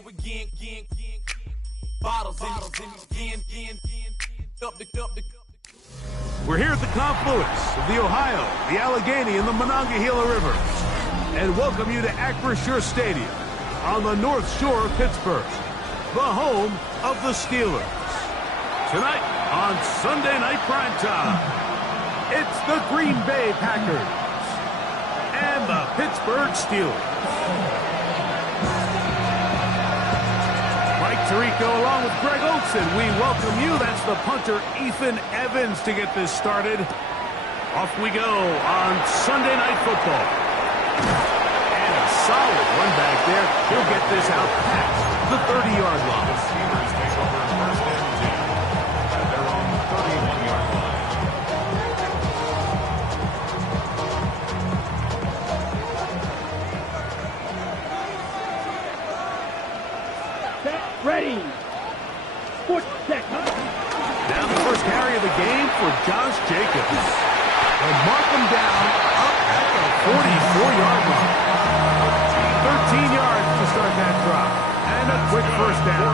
there again, bottles in again, up the. We're here at the confluence of the Ohio, the Allegheny, and the Monongahela Rivers, and welcome you to Acrisure Stadium on the North Shore of Pittsburgh, the home of the Steelers. Tonight on Sunday Night Primetime, it's the Green Bay Packers and the Pittsburgh Steelers. Mike Tirico along with Greg Olson, we welcome you. That's the punter, Ethan Evans, to get this started. Off we go on Sunday Night Football. And a solid run back there. He'll get this out past the 30-yard line. The Steelers take over first and 10 at their own 31-yard line. Ready. Foot check. Now the first carry of the game for Josh Jacobs. They'll mark him down up at the 44-yard line. 13 yards to start that drop. And a quick first down.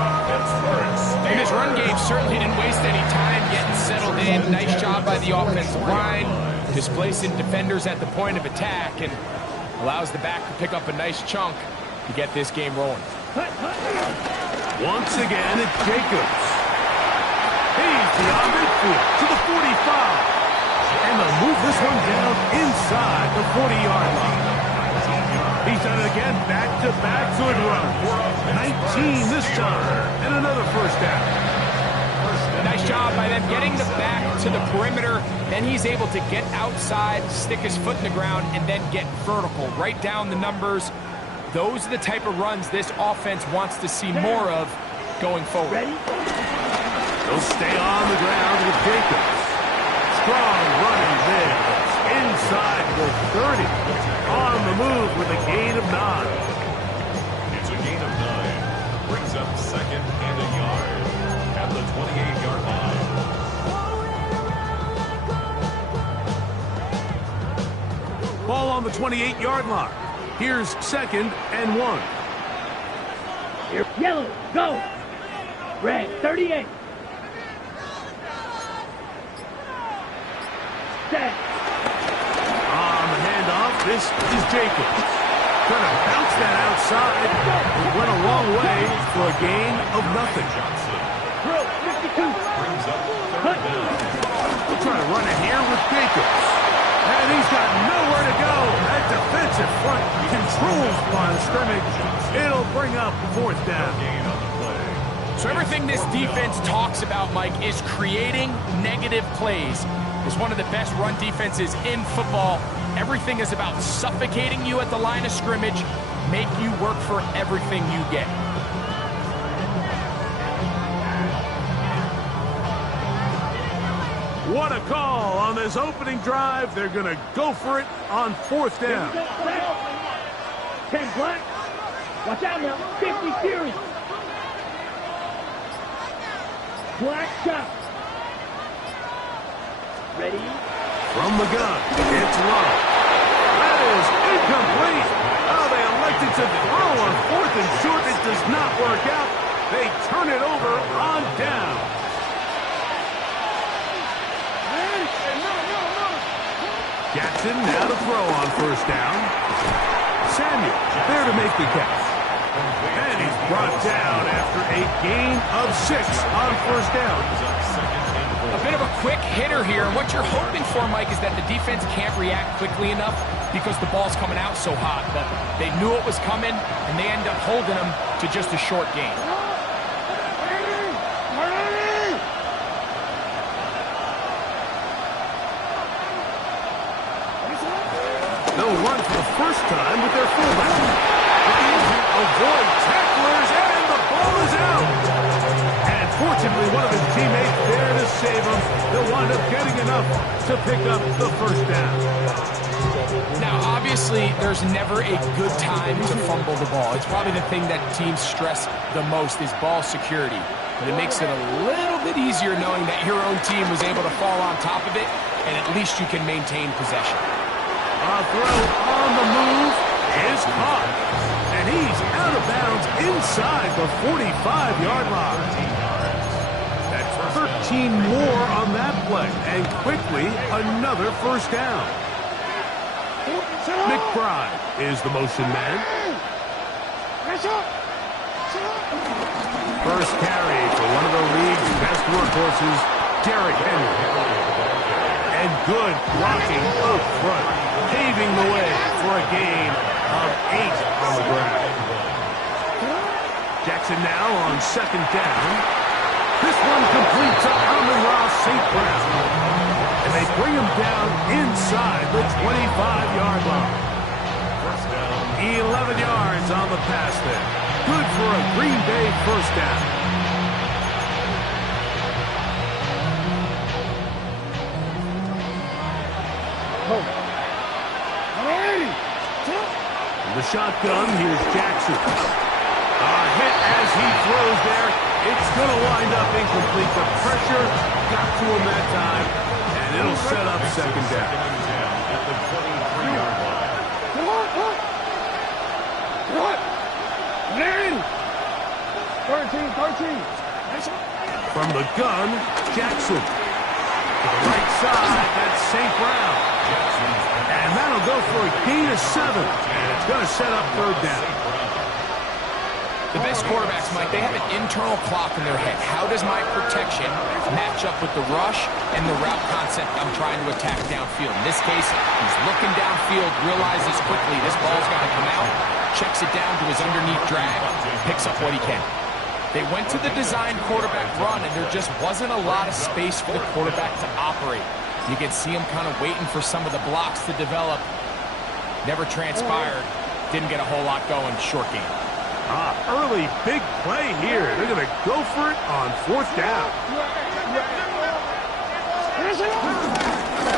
And this run game certainly didn't waste any time getting settled in. Nice job by the offensive line, displacing defenders at the point of attack, and allows the back to pick up a nice chunk to get this game rolling. Once again, it's Jacobs. He's beyond midfield to the 45. And they'll move this one down inside the 40-yard line. He's done it again, back-to-back good runs. 19 this time, and another first down. Nice job by them getting the back to the perimeter. Then he's able to get outside, stick his foot in the ground, and then get vertical. Right down the numbers. Those are the type of runs this offense wants to see more of going forward. Ready? They'll stay on the ground with Jacobs. Strong running there. Inside the 30. On the move with a gain of 9. It's a gain of 9. Brings up second and a yard at the 28-yard line. Ball on the 28-yard line. Here's second and 1. Here, yellow, go. Red, 38. Set. On the handoff, this is Jacobs. Trying to bounce that outside. It went a long way for a gain of nothing. Throw, 52. Brings up third down. We'll try to run it here with Jacobs. And he's got nowhere to go. That defensive front controls line of scrimmage. It'll bring up fourth down. Gain on the play. So everything this defense talks about, Mike, is creating negative plays. It's one of the best run defenses in football. Everything is about suffocating you at the line of scrimmage, make you work for everything you get. What a call on this opening drive. They're going to go for it on fourth down. 10 black. Watch out now. 50 series. Black shot. Ready? From the gun, it's low. That is incomplete. Oh, they elected to throw on fourth and short. It does not work out. They turn it over on down. Jackson now to throw on first down. Samuel there to make the catch. And he's brought down after a gain of 6 on first down. A bit of a quick hitter here. What you're hoping for, Mike, is that the defense can't react quickly enough because the ball's coming out so hot. But they knew it was coming, and they end up holding them to just a short gain. They'll run for the first time with their fullback. Avoid tacklers, and the ball is out. And fortunately, one of his teammates there to save him. They'll wind up getting enough to pick up the first down. Now, obviously, there's never a good time to fumble the ball. It's probably the thing that teams stress the most is ball security. But it makes it a little bit easier knowing that your own team was able to fall on top of it, and at least you can maintain possession. A throw on the move is caught. And he's out of bounds inside the 45-yard line. That's 13 more on that play. And quickly, another first down. McBride is the motion man. First carry for one of the league's best workhorses, Derrick Henry. And good blocking up front, paving the way for a gain of 8 on the ground. Jackson now on second down. This one complete to Amon-Ra St. Brown. And they bring him down inside the 25-yard line. 11 yards on the pass there. Good for a Green Bay first down. The shotgun, here's Jackson. A hit as he throws there. It's going to wind up incomplete. The pressure got to him that time, and it'll set up second down. At the 23-yard line. From the gun, Jackson. To the right side, that's St. Brown. And that'll go for a gain of 7. And it's going to set up third down. The best quarterbacks, Mike, they have an internal clock in their head. How does my protection match up with the rush and the route concept I'm trying to attack downfield? In this case, he's looking downfield, realizes quickly this ball's got to come out, checks it down to his underneath drag, picks up what he can. They went to the design quarterback run, and there just wasn't a lot of space for the quarterback to operate. You can see him kind of waiting for some of the blocks to develop. Never transpired. Didn't get a whole lot going. Short game. Early big play here. They're going to go for it on fourth down.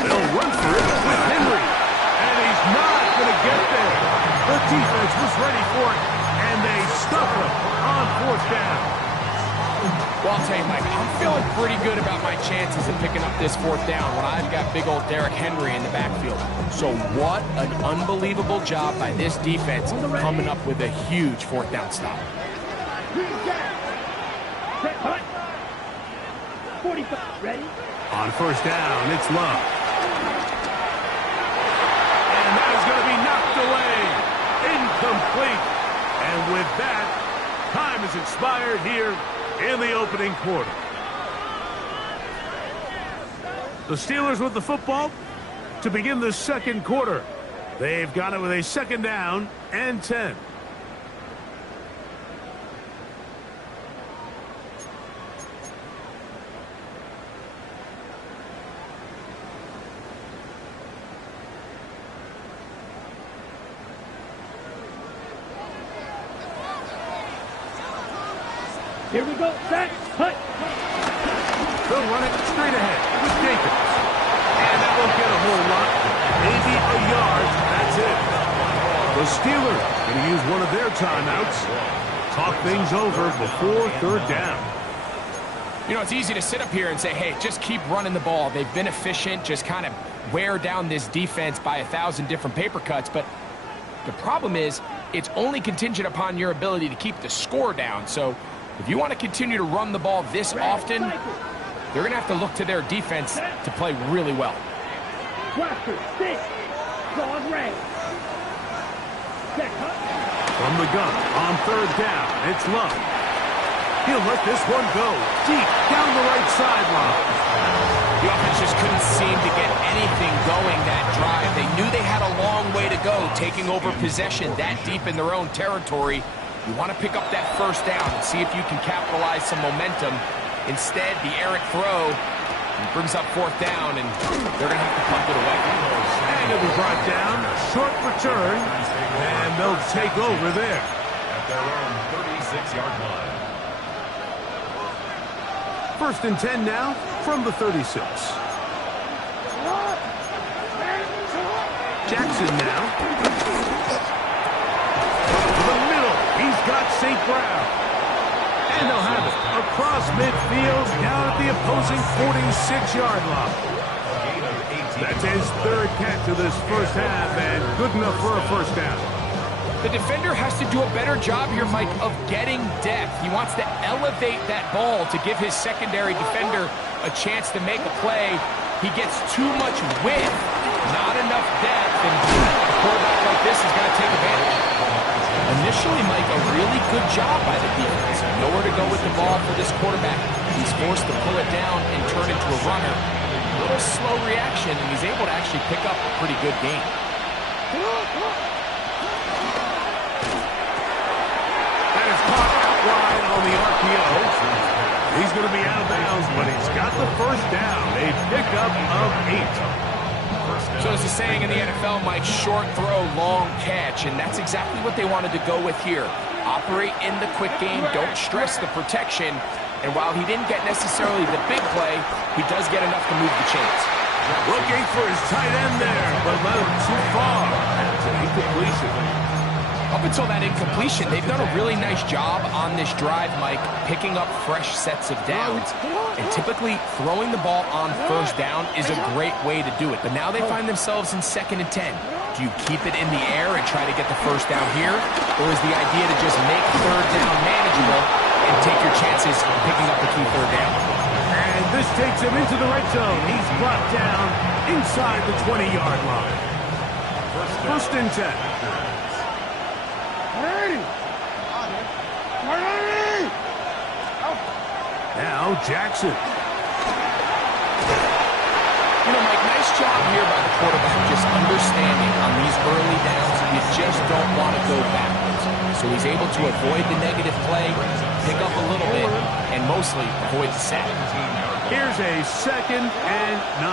They'll run for it with Henry. And he's not going to get there. The defense was ready for it, and they stuck him on fourth down. Well, I'll tell you, Mike, I'm feeling pretty good about my chances of picking up this fourth down when I've got big old Derrick Henry in the backfield. So what an unbelievable job by this defense coming up with a huge fourth down stop. 45, ready? On first down, it's Love. And that is going to be knocked away. Incomplete. And with that, time has expired here in the opening quarter. The Steelers with the football to begin the second quarter. They've got it with a second down and 10. Here we go, set, hut. They'll run it straight ahead with Jacobs. And that won't get a whole lot. Maybe a yard. That's it. The Steelers going to use one of their timeouts. Talk things over before third down. You know, it's easy to sit up here and say, hey, just keep running the ball. They've been efficient, just kind of wear down this defense by 1,000 different paper cuts. But the problem is it's only contingent upon your ability to keep the score down. So if you want to continue to run the ball this often, they're going to have to look to their defense to play really well. Blaster, stick, claws red. Set, hut. From the gun on third down, it's Love. He'll let this one go deep down the right sideline. The offense just couldn't seem to get anything going that drive. They knew they had a long way to go, taking over possession that deep in their own territory. You want to pick up that first down and see if you can capitalize some momentum. Instead, the errant throw brings up fourth down, and they're going to have to punt it away. And it'll be brought down, short return, and they'll take over there. At their own 36-yard line. First and 10 now from the 36. Jackson now. To the middle. He's got St. Brown. And they'll have it across midfield down at the opposing 46-yard line. That's his third catch of this first half and good enough for a first down. The defender has to do a better job here, Mike, of getting depth. He wants to elevate that ball to give his secondary defender a chance to make a play. He gets too much width, not enough depth, and a quarterback like this is going to take advantage. Initially, Mike, a really good job by the defense. Nowhere to go with the ball for this quarterback. He's forced to pull it down and turn into a runner. A little slow reaction, and he's able to actually pick up a pretty good game. That is caught out wide on the RPO. He's going to be out of bounds, but he's got the first down. A pickup of 8. So as the saying in the NFL, Mike, short throw, long catch, and that's exactly what they wanted to go with here. Operate in the quick game, don't stress the protection, and while he didn't get necessarily the big play, he does get enough to move the chains. Looking for his tight end there, but led him too far. It's an incompletion. Up until that incompletion, they've done a really nice job on this drive, Mike, picking up fresh sets of downs. And typically, throwing the ball on first down is a great way to do it. But now they find themselves in 2nd and 10. Do you keep it in the air and try to get the first down here? Or is the idea to just make 3rd down manageable and take your chances picking up the key 3rd down? And this takes him into the red zone. He's brought down inside the 20-yard line. 1st and 10. Now Jackson. You know, Mike, nice job here by the quarterback, just understanding on these early downs, you just don't want to go backwards. So he's able to avoid the negative play, pick up a little bit, and mostly avoid the sack. Here's a 2nd and 9.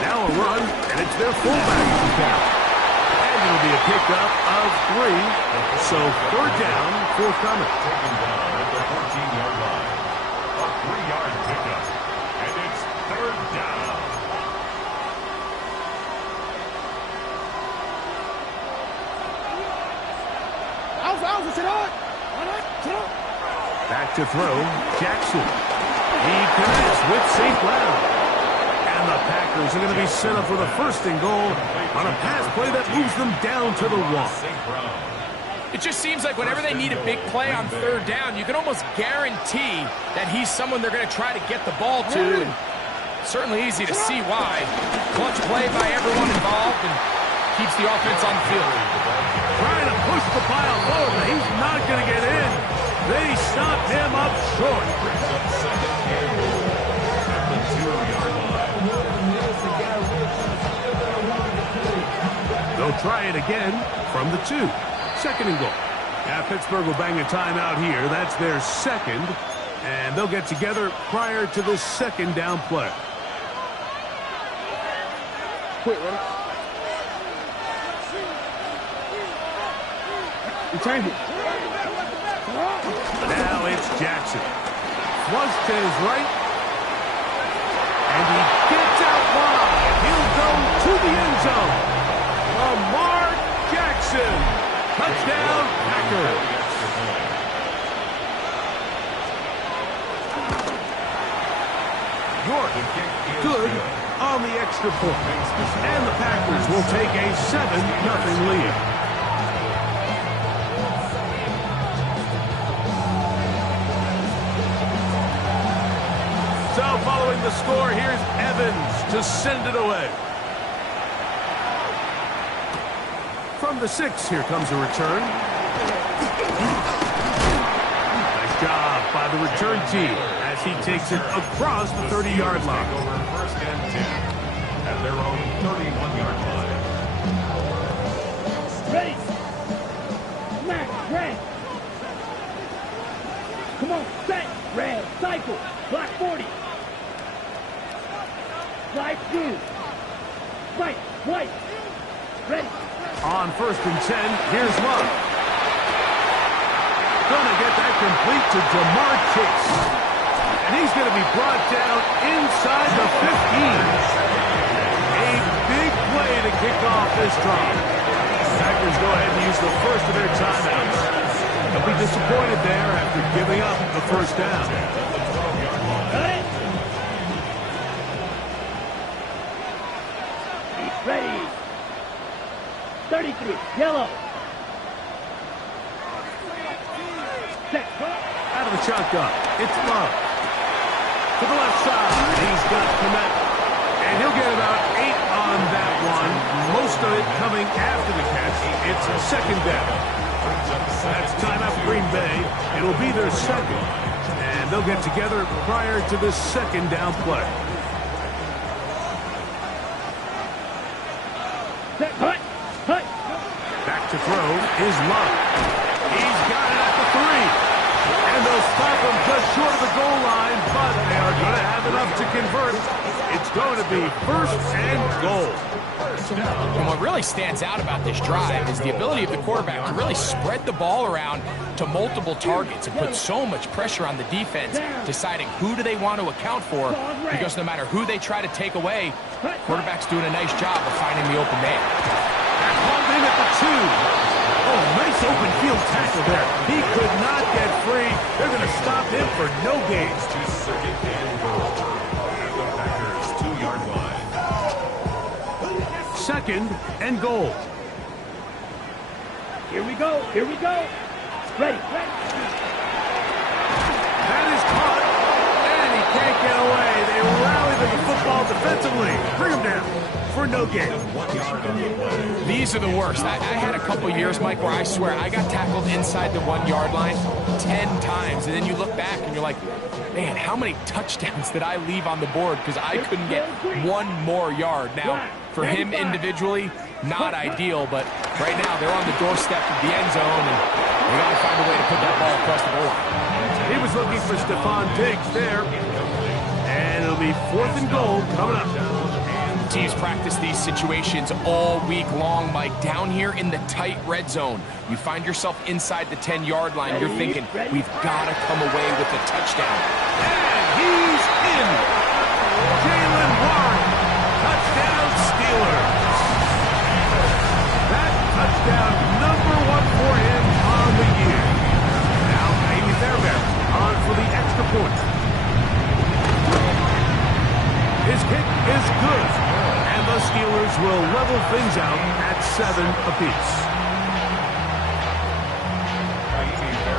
Now a run, and it's their fullback who's down. And it'll be a pickup of 3. So 3rd down, forthcoming. Taken down at the 14-yard line. A 3-yard pickup. And it's 3rd down. Back to throw, Jackson. He connects with St. Brown. And the Packers are going to be set up for the 1st and goal on a pass play that moves them down to the 1. It just seems like whenever they need a big play on 3rd down, you can almost guarantee that he's someone they're going to try to get the ball to. And certainly easy to see why. Clutch play by everyone involved and keeps the offense on the field. Trying to push the pile forward, but he's not going to get in. They stopped him up short. Brings up 2nd and goal at the 2-yard line. They'll try it again from the 2. 2nd and goal. Now Pittsburgh will bang a timeout here. That's their 2nd. And they'll get together prior to the 2nd down play. Quit, ready? Return it. Now it's Jackson. Flush to his right. And he gets out wide. He'll go to the end zone. Lamar Jackson. Touchdown, Packers. York, good on the extra point. And the Packers will take a 7-0 lead. So following the score, here's Evans to send it away. From the 6, here comes a return. Nice job by the return team as he takes it across the 30-yard line. Over 1st and 10 at their own 31-yard line. Ready. Smack, red. Come on, set, red, cycle, block 40. Slide through. Right, white. Ready. On 1st and 10, here's Love. Gonna get that complete to Jamar Chase. And he's gonna be brought down inside the 15. A big play to kick off this drive. Packers go ahead and use the first of their timeouts. They'll be disappointed there after giving up the 1st down. Got it. Ready. 33, yellow. Set. Out of the shotgun. It's Love. To the left side. He's got Kmet. And he'll get about 8 on that one. Most of it coming after the catch. It's a second down. That's timeout for Green Bay. It'll be their second. And they'll get together prior to this second down play. Set. Hut. Hut. Back to throw is Love. He's got it at the 3. And they'll stop him just short of the goal line, but they are going to have enough to convert. It's going to be first and goal. And what really stands out about this drive is the ability of the quarterback to really spread the ball around to multiple targets and put so much pressure on the defense, deciding who do they want to account for, because no matter who they try to take away, quarterback's doing a nice job of finding the open man. Back home in at the 2. Oh, nice open field tackle there. He could not get free. They're going to stop him for no gain. To second and goal at the Packers' 2-yard line. Second and goal. Here we go. Here we go. Ready. That is caught, and he can't get away. They rally to the football defensively. Bring him down for no gain. 1 yard on the play. These are the worst. I had a couple years, Mike, where I swear I got tackled inside the 1-yard line 10 times, and then you look back and you're like, man, how many touchdowns did I leave on the board because I couldn't get 1 more yard? Now, for him individually, not ideal, but right now they're on the doorstep of the end zone, and they got to find a way to put that ball across the goal line. He was looking for Stephon Diggs there, and it'll be 4th and goal coming up. Teams practice these situations all week long, Mike. Down here in the tight red zone, you find yourself inside the 10-yard line. You're thinking, we've got to come away with a touchdown. And he's in. Jaylen Warren. Touchdown Steelers. That touchdown number 1 for him on the year. Now, Amy Fairbairn on for the extra point. His kick is good. And the Steelers will level things out at 7 apiece.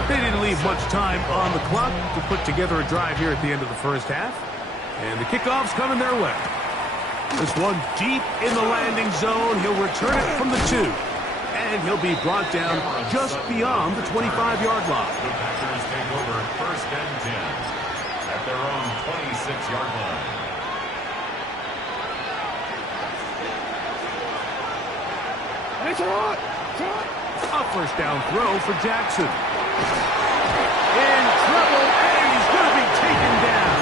They didn't leave much time on the clock to put together a drive here at the end of the first half. And the kickoff's coming their way. This one deep in the landing zone. He'll return it from the 2. And he'll be brought down just beyond the 25-yard line. The Packers take over first and 10 at their own 26-yard line. A first down throw for Jackson. In trouble, and he's going to be taken down.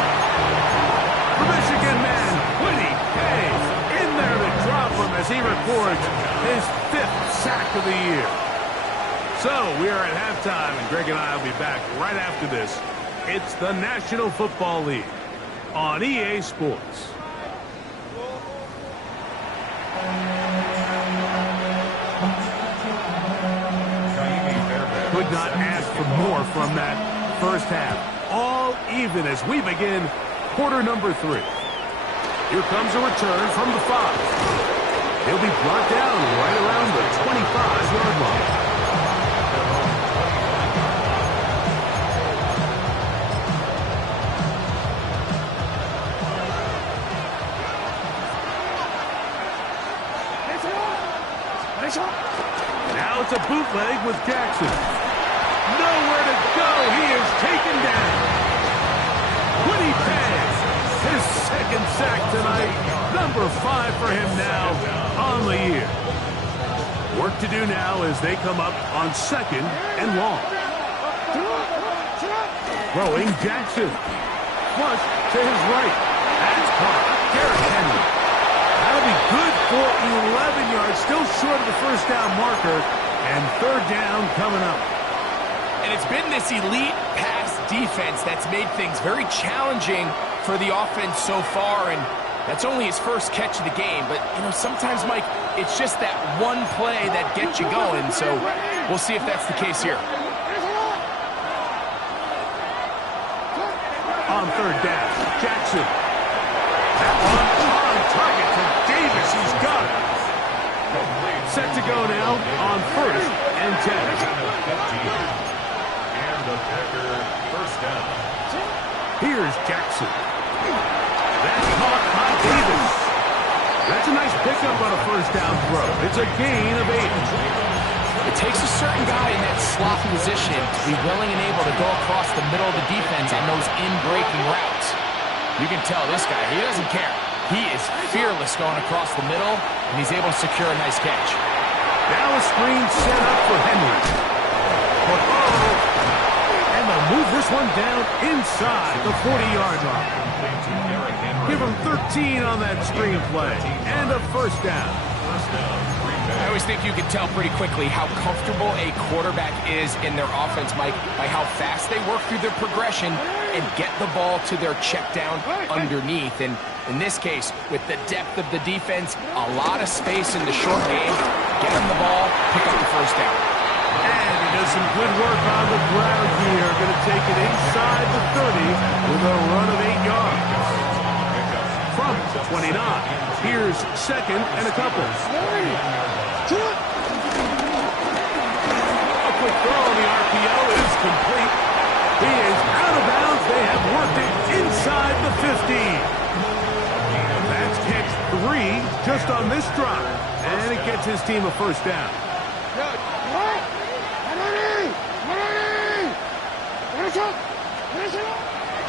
The Michigan man, Kwity Paye, in there to drop him as he records his 5th sack of the year. So we are at halftime, and Greg and I will be back right after this. It's the National Football League on EA Sports. Could not ask for more from that first half. All even as we begin quarter number 3. Here comes a return from the 5. He'll be brought down right around the 25-yard line. Now it's a bootleg with Jackson. Nowhere to go. He is taken down. Kwity Paye, his 2nd sack tonight. Number 5 for him now on the year. Work to do now as they come up on 2nd and long. Throwing Jackson. Flush to his right. That's caught. Derrick Henry. That'll be good for 11 yards. Still short of the first down marker. And 3rd down coming up. And it's been this elite pass defense that's made things very challenging for the offense so far, and that's only his first catch of the game. But, you know, sometimes, Mike, it's just that one play that gets you going, so we'll see if that's the case here. On 3rd down, Jackson. That one on target for Davis. He's got it. go now on 1st and 10. And the Packer first down. Here's Jackson. That's caught by Davis. That's a nice pickup on a first down throw. It's a gain of 8. It takes a certain guy in that slot position to be willing and able to go across the middle of the defense on those in-breaking routes. You can tell this guy, he doesn't care. He is fearless going across the middle, and he's able to secure a nice catch. Now a screen set up for Henry. And they'll move this one down inside the 40-yard line. Give him 13 on that screen play, and a first down. I always think you can tell pretty quickly how comfortable a quarterback is in their offense, Mike, by how fast they work through their progression and get the ball to their check down underneath. And in this case, with the depth of the defense, a lot of space in the short game, get him the ball, pick up the first down. And he does some good work on the ground here. Going to take it inside the 30 with a run of 8 yards. From 29, here's 2nd and a couple. A quick throw on the RPO is complete. He is out of bounds. They have worked it inside the 15. That's catch 3 just on this drive. And it gets his team a first down.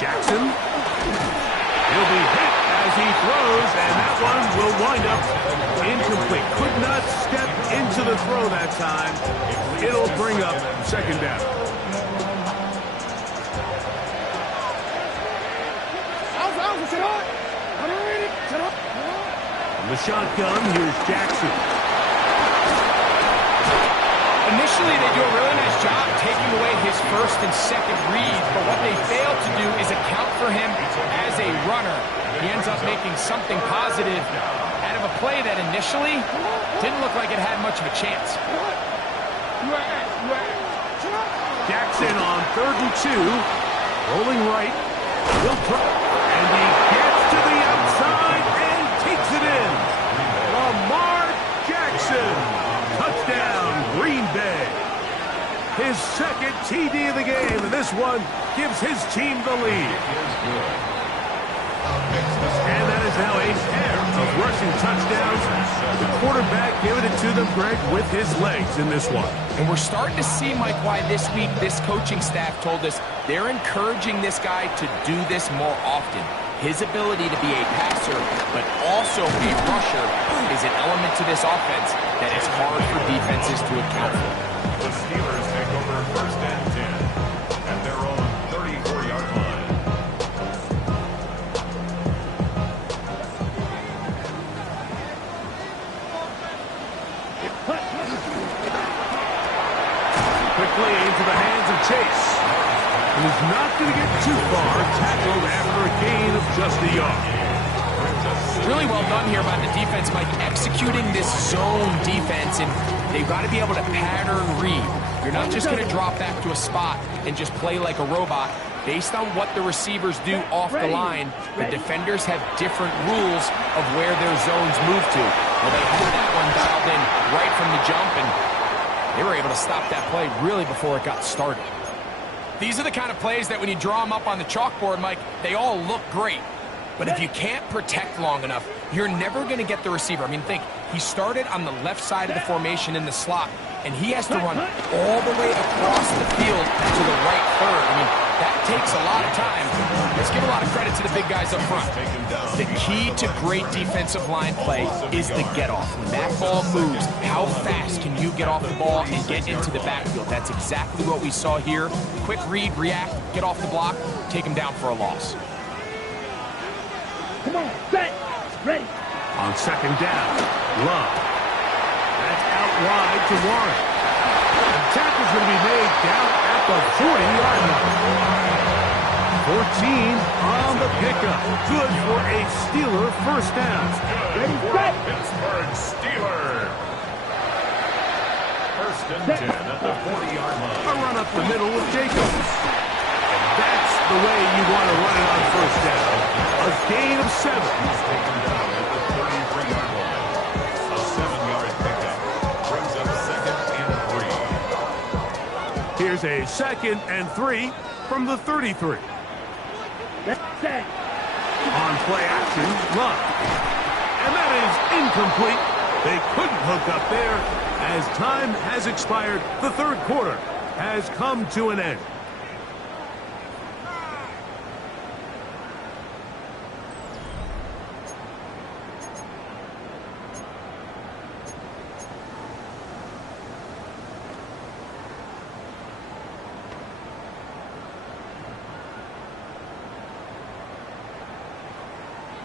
Jackson. He'll be hit as he throws, and that one will wind up incomplete. Could not step into the throw that time. It'll bring up 2nd down. On the shotgun, here's Jackson. Initially, they do a really nice job taking away his 1st and 2nd read, but what they fail to do is account for him as a runner. He ends up making something positive out of a play that initially didn't look like it had much of a chance. Jackson on 3rd and 2, rolling right, will try, and he gets to the outside and takes it in. Lamar Jackson, touchdown, Green Bay. His 2nd TD of the game, and this one gives his team the lead. And that is now a pair of rushing touchdowns. The quarterback giving it to them, Greg, with his legs in this one. And we're starting to see, Mike, why this week this coaching staff told us they're encouraging this guy to do this more often. His ability to be a passer, but also a rusher, is an element to this offense that is hard for defenses to account for. The Steelers take over 1st and 10 at their own 34-yard line. Quickly into the hands of Chase. He's not going to get too far, tackled after a gain of just a yard. Really well done here by the defense, Mike, executing this zone defense, and they've got to be able to pattern read. You're not just going to drop back to a spot and just play like a robot. Based on what the receivers do off the line, the defenders have different rules of where their zones move to. Well, they had that one dialed in right from the jump, and they were able to stop that play really before it got started. These are the kind of plays that when you draw them up on the chalkboard, Mike, they all look great. But if you can't protect long enough, you're never going to get the receiver. I mean, think, he started on the left side of the formation in the slot, and he has to run all the way across the field to the right third. I mean, that takes a lot of time. Let's give a lot of credit to the big guys up front. The key to great defensive line play is the get-off. When that ball moves, how fast can you get off the ball and get into the backfield? That's exactly what we saw here. Quick read, react, get off the block, take him down for a loss. Come on, set, ready. On 2nd down, Love. That's out wide to Warren. The tackle's going to be made down at the 40-yard line. 14 on the pickup. Good for a Steeler first down. Ready, set. Pittsburgh Steelers. 1st and 10 at the 40-yard line. A run up the middle with Jacobs. And that's the way you want to run it on first down. A gain of 7. He's taken down at the 33-yard line. A 7-yard pickup brings Here's a 2nd and 3 from the 33. That's set. On play action, Love. And that is incomplete. They couldn't hook up there. As time has expired, the third quarter has come to an end.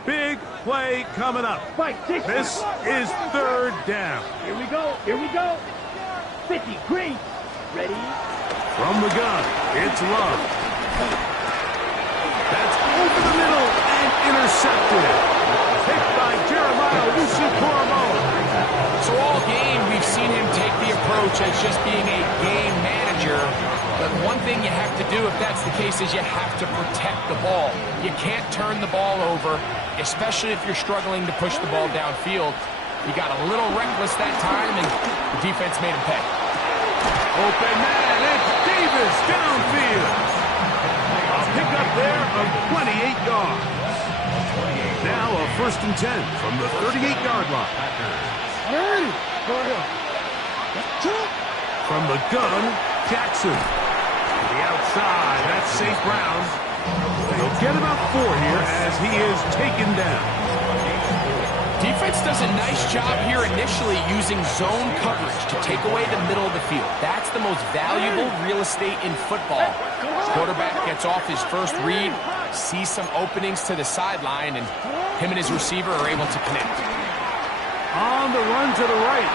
Big play coming up. This is third down. Here we go. Here we go. 50. Green. Ready? From the gun, it's Love. That's over the middle and intercepted. Picked by Jeremiah Owusu-Koramoah. So all game, we've seen him take the approach as just being a game manager. But one thing you have to do, if that's the case, is you have to protect the ball. You can't turn the ball over, especially if you're struggling to push the ball downfield. He got a little reckless that time, and the defense made him pay. Open man, it's Davis downfield. A pickup there of 28 yards. Now a 1st and 10 from the 38-yard line. From the gun, Jackson. To the outside, that's St. Brown. He'll get about 4 here as he is taken down. Defense does a nice job here initially using zone coverage to take away the middle of the field. That's the most valuable real estate in football. Quarterback gets off his first read, sees some openings to the sideline, and him and his receiver are able to connect. On the run to the right.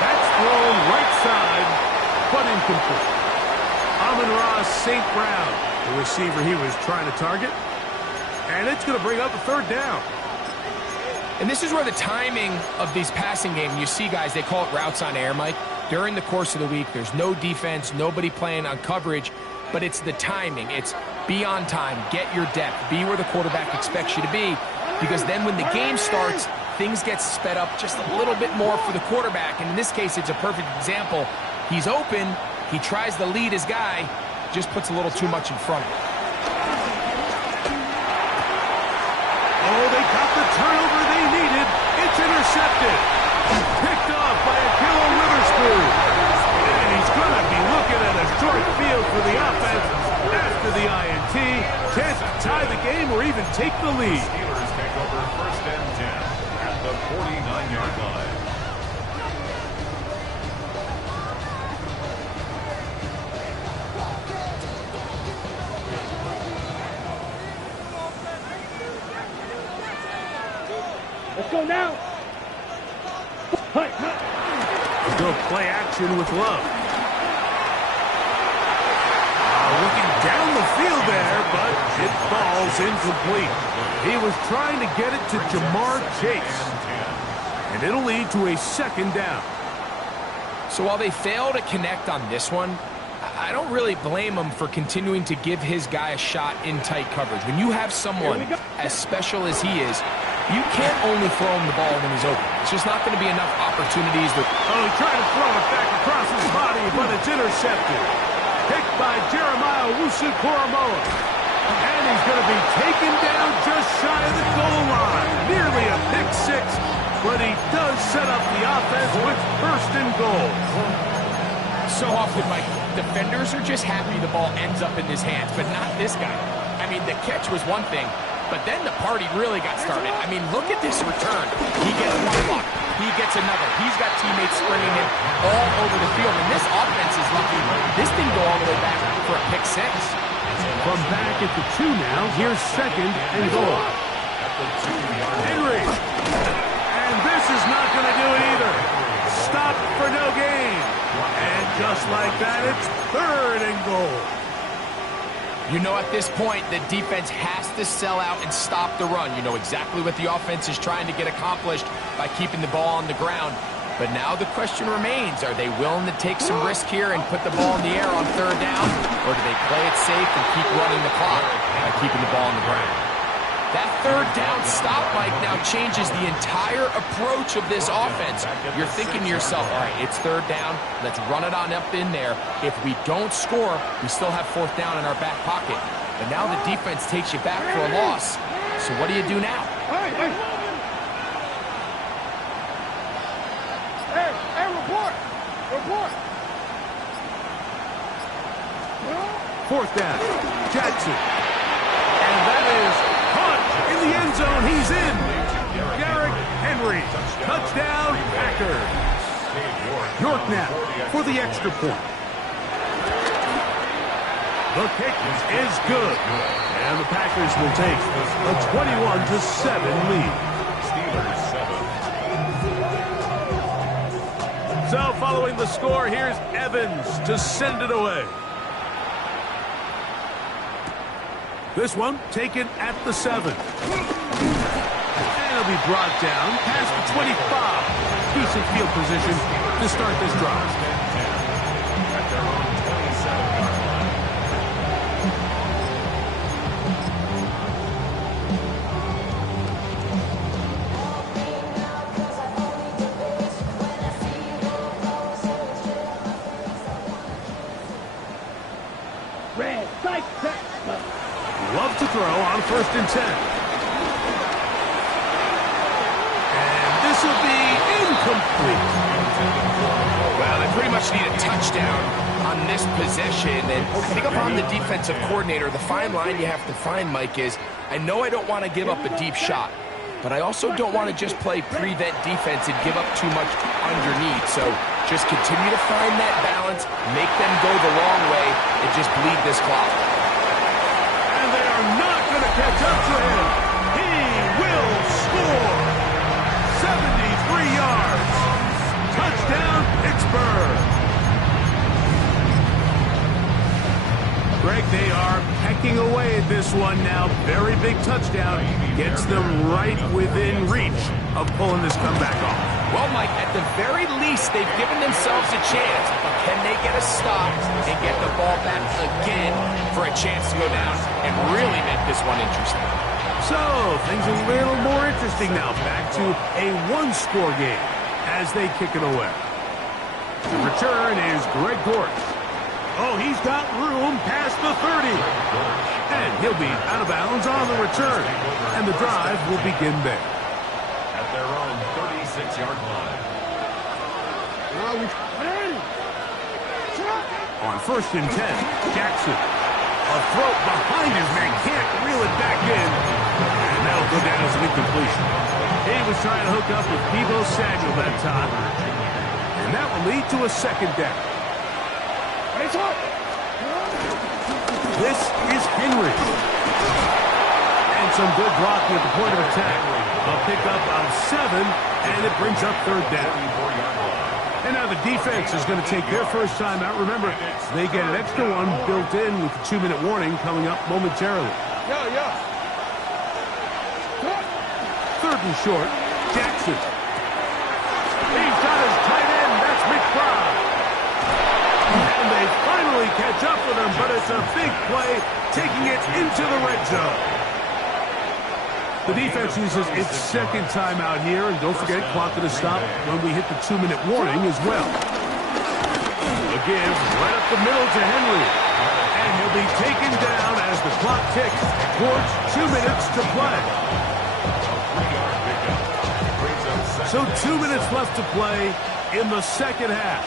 That's thrown right side, but incomplete. Amon-Ra St. Brown, the receiver he was trying to target. And it's going to bring up a 3rd down. And this is where the timing of these passing games, you see guys, they call it routes on air, Mike. During the course of the week, there's no defense, nobody playing on coverage, but it's the timing. It's be on time, get your depth, be where the quarterback expects you to be, because then when the game starts, things get sped up just a little bit more for the quarterback. And in this case, it's a perfect example. He's open, he tries to lead his guy, just puts a little too much in front of him. Oh, they got the turnover they needed. It's intercepted. Picked off by Ahkello Witherspoon. And he's going to be looking at a short field for the offense after the INT. Chance to tie the game or even take the lead. Steelers take over 1st and 10 at the 49-yard line. Let's go now. Go play action with Love. Looking down the field there, but it falls incomplete. He was trying to get it to Jamar Chase. And it'll lead to a 2nd down. So while they fail to connect on this one, I don't really blame him for continuing to give his guy a shot in tight coverage. When you have someone as special as he is, you can't only throw him the ball when he's open. It's just not going to be enough opportunities. Oh, he tried to throw it back across his body, but it's intercepted. Picked by Jeremiah Owusu-Koramoah. And he's going to be taken down just shy of the goal line. Nearly a pick 6, but he does set up the offense with 1st and goal. So often, Mike, defenders are just happy the ball ends up in his hands, but not this guy. I mean, the catch was one thing, but then the party really got started. I mean, look at this return. He gets one block. He gets another. He's got teammates springing him all over the field. And this offense is lucky. This thing go all the way back for a pick 6. From back at the 2 now, here's 2nd and goal. Henry. And this is not going to do it either. Stop for no gain. And just like that, it's 3rd and goal. You know, at this point, the defense has to sell out and stop the run. You know exactly what the offense is trying to get accomplished by keeping the ball on the ground. But now the question remains, are they willing to take some risk here and put the ball in the air on 3rd down? Or do they play it safe and keep running the clock by keeping the ball on the ground? That 3rd down stop, Mike, now changes the entire approach of this offense. You're thinking to yourself, all right, it's third down. Let's run it on up in there. If we don't score, we still have fourth down in our back pocket. But now the defense takes you back for a loss. So what do you do now? Hey, report! Report! Fourth down, Jackson. And that is caught in the end zone. He's in. Derrick Henry. Touchdown, Packers. York now for the extra point. The kick is good. And the Packers will take a 21-7 lead. Steelers 7. So following the score, here's Evans to send it away. This one taken at the 7. And it'll be brought down past the 25. Decent field position to start this drive. At their own 27-yard line. Red, sight, set. Love to throw on 1st and 10. And this will be incomplete. Well, they pretty much need a touchdown on this possession. And I think if I'm the defensive coordinator, the fine line you have to find, Mike, is I know I don't want to give up a deep shot, but I also don't want to just play prevent defense and give up too much underneath. So just continue to find that balance, make them go the long way, and just bleed this clock. And they are not going to catch up to him. He will score. 73 yards. Touchdown, Pittsburgh. Greg, they are pecking away at this one now. Very big touchdown. Gets them right within reach of pulling this comeback off. Well, Mike, at the very least, they've given themselves a chance. But can they get a stop and get the ball back again for a chance to go down and really make this one interesting? So, things are a little more interesting now. Back to a one-score game as they kick it away. The return is Greg Dortch. Oh, he's got room past the 30. And he'll be out of bounds on the return. And the drive will begin there. At their own 36-yard line. On 1st and 10, Jackson. A throw behind his man. Can't reel it back in. And that'll go down as an incompletion. He was trying to hook up with Deebo Samuel that time. And that will lead to a second down. This is Henry. And some good blocking at the point of attack. A pickup of 7, and it brings up third down. And now the defense is going to take their first time out. Remember, they get an extra one built in with the 2-minute warning coming up momentarily. Third and short, Jackson. He's got his tight end. That's McBride. And they finally catch up with him, but it's a big play, taking it into the red zone. The defense uses its second timeout here, and don't forget, clock to stop when we hit the 2-minute warning as well. A give right up the middle to Henry. And he'll be taken down as the clock ticks towards 2 minutes to play. So 2 minutes left to play in the second half.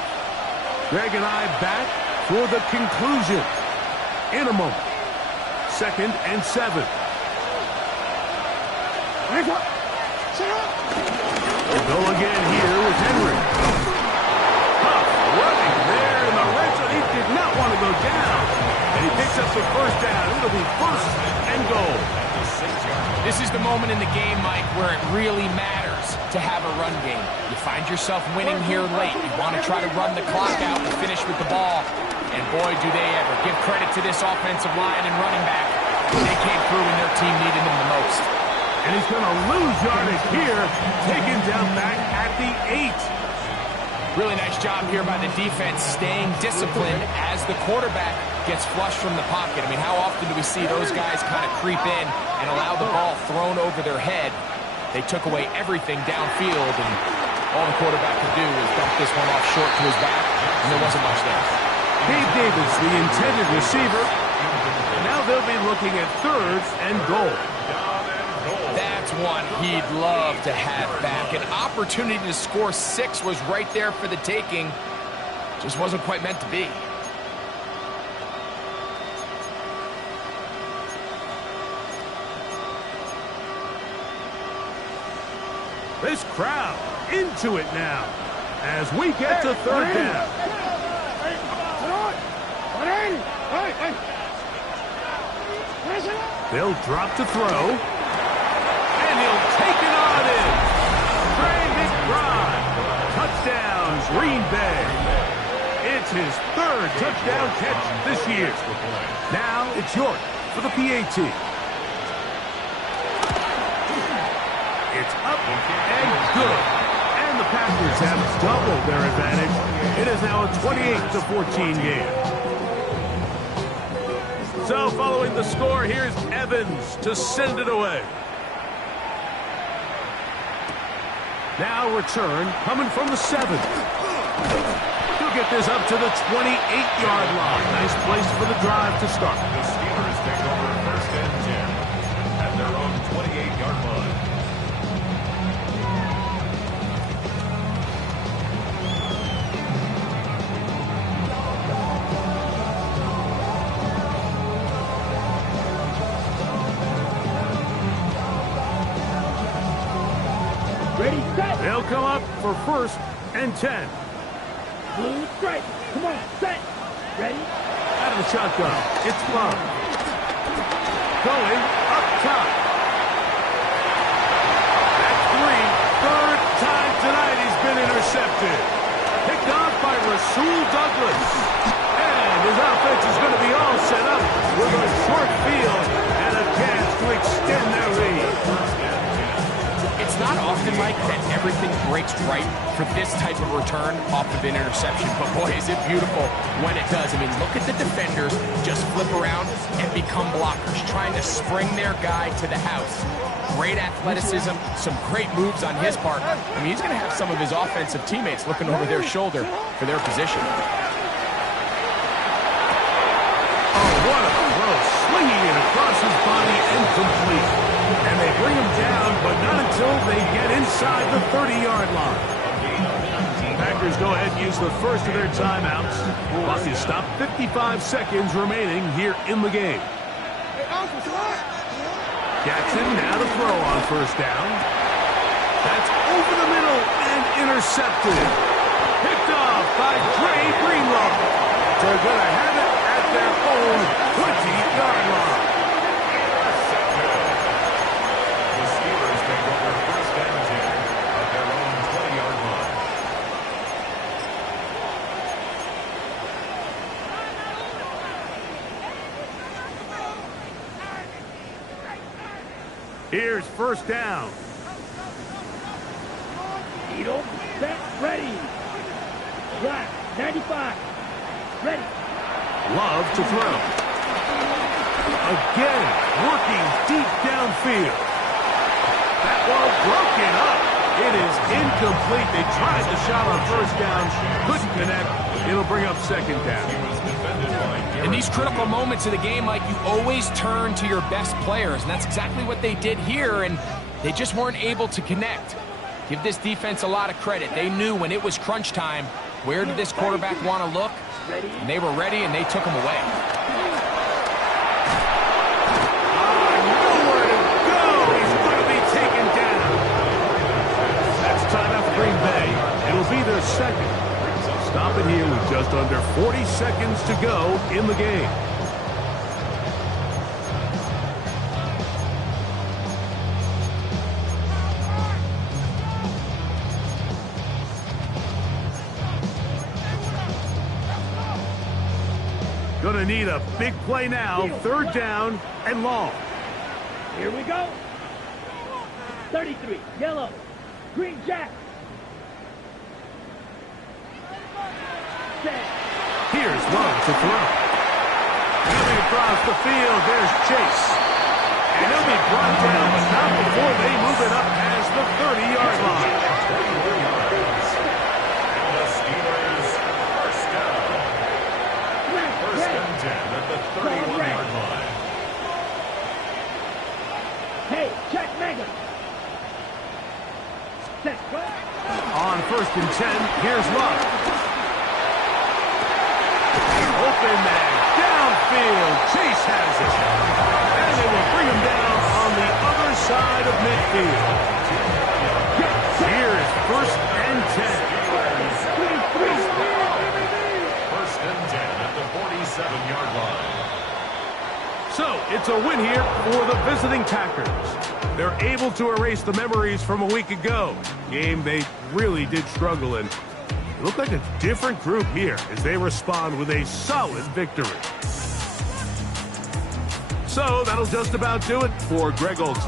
Greg and I back for the conclusion in a moment. 2nd and 7. We'll go again here with Henry. Huff running there in the red zone. He did not want to go down. And he picks up the first down. It'll be 1st and goal. This is the moment in the game, Mike, where it really matters to have a run game. You find yourself winning here late. You want to try to run the clock out and finish with the ball. And boy, do they ever. Give credit to this offensive line and running back. They came through when their team needed them the most. And he's going to lose yardage here, taken down back at the 8. Really nice job here by the defense, staying disciplined as the quarterback gets flushed from the pocket. I mean, how often do we see those guys kind of creep in and allow the ball thrown over their head? They took away everything downfield, and all the quarterback could do was dump this one off short to his back, and there wasn't much there. Gabe Davis, the intended receiver. Now they'll be looking at thirds and goal. That's one he'd love to have back. An opportunity to score 6 was right there for the taking. Just wasn't quite meant to be. This crowd into it now as we get to third down. They'll drop to throw. And he'll take it on in. Trey McBride. Touchdown, Green Bay. It's his 3rd touchdown catch this year. Now it's York for the PAT. It's up and good. And the Packers have doubled their advantage. It is now a 28-14 game. So following the score, here's Evans to send it away. Now return coming from the 7. He'll get this up to the 28-yard line. Nice place for the drive to start. The Steelers take over 1st and 10 at their own 28-yard line. Ready, set. They'll come up for 1st and 10. Blue strike. Come on, set. Ready? Out of the shotgun, it's Love. Going up top. That's 3. 3rd time tonight he's been intercepted. Picked off by Rasul Douglas. And his offense is going to be all set up with a short field and a chance to extend their lead. It's not often like that everything breaks right for this type of return off of an interception, but boy, is it beautiful when it does. I mean, look at the defenders just flip around and become blockers, trying to spring their guy to the house. Great athleticism, some great moves on his part. I mean, he's going to have some of his offensive teammates looking over their shoulder for their position. Oh, what a throw, swinging it across his body and complete. And they bring him down, but not until they get inside the 30-yard line. Packers go ahead and use the first of their timeouts. Clock is stopped, 55 seconds remaining here in the game. Jackson now to throw on 1st down. That's over the middle and intercepted. Picked off by Dre Greenlaw. They're going to have it at their own 20-yard line. Here's 1st down. Needle, set, ready. Black, 95. Ready. Love to throw. Again, working deep downfield. That ball broken up. It is incomplete. They tried the shot on 1st down. Couldn't connect. It'll bring up 2nd down. In these critical moments of the game, Mike, you always turn to your best players, and that's exactly what they did here, and they just weren't able to connect. Give this defense a lot of credit. They knew when it was crunch time, where did this quarterback want to look? And they were ready, and they took him away. Nowhere to go. He's going to be taken down. That's timeout for Green Bay. It'll be their 2nd. Stop it here with just under 40 seconds to go in the game. Gonna need a big play now. 3rd down and long. Here we go. 33, yellow. Green Jack. Set. Here's Love to throw. Coming across the field, there's Chase. And he'll be brought down, but not before they move it up as Set, go. On 1st and 10, here's Luck. Open man, downfield, Chase has it. And they will bring him down on the other side of midfield. Here is 1st and 10. 1st and 10 at the 47-yard line. So, it's a win here for the visiting Packers. They're able to erase the memories from a week ago. Game they really did struggle in. It looked like a different group here as they respond with a solid victory. So, that'll just about do it for Greg Olsen.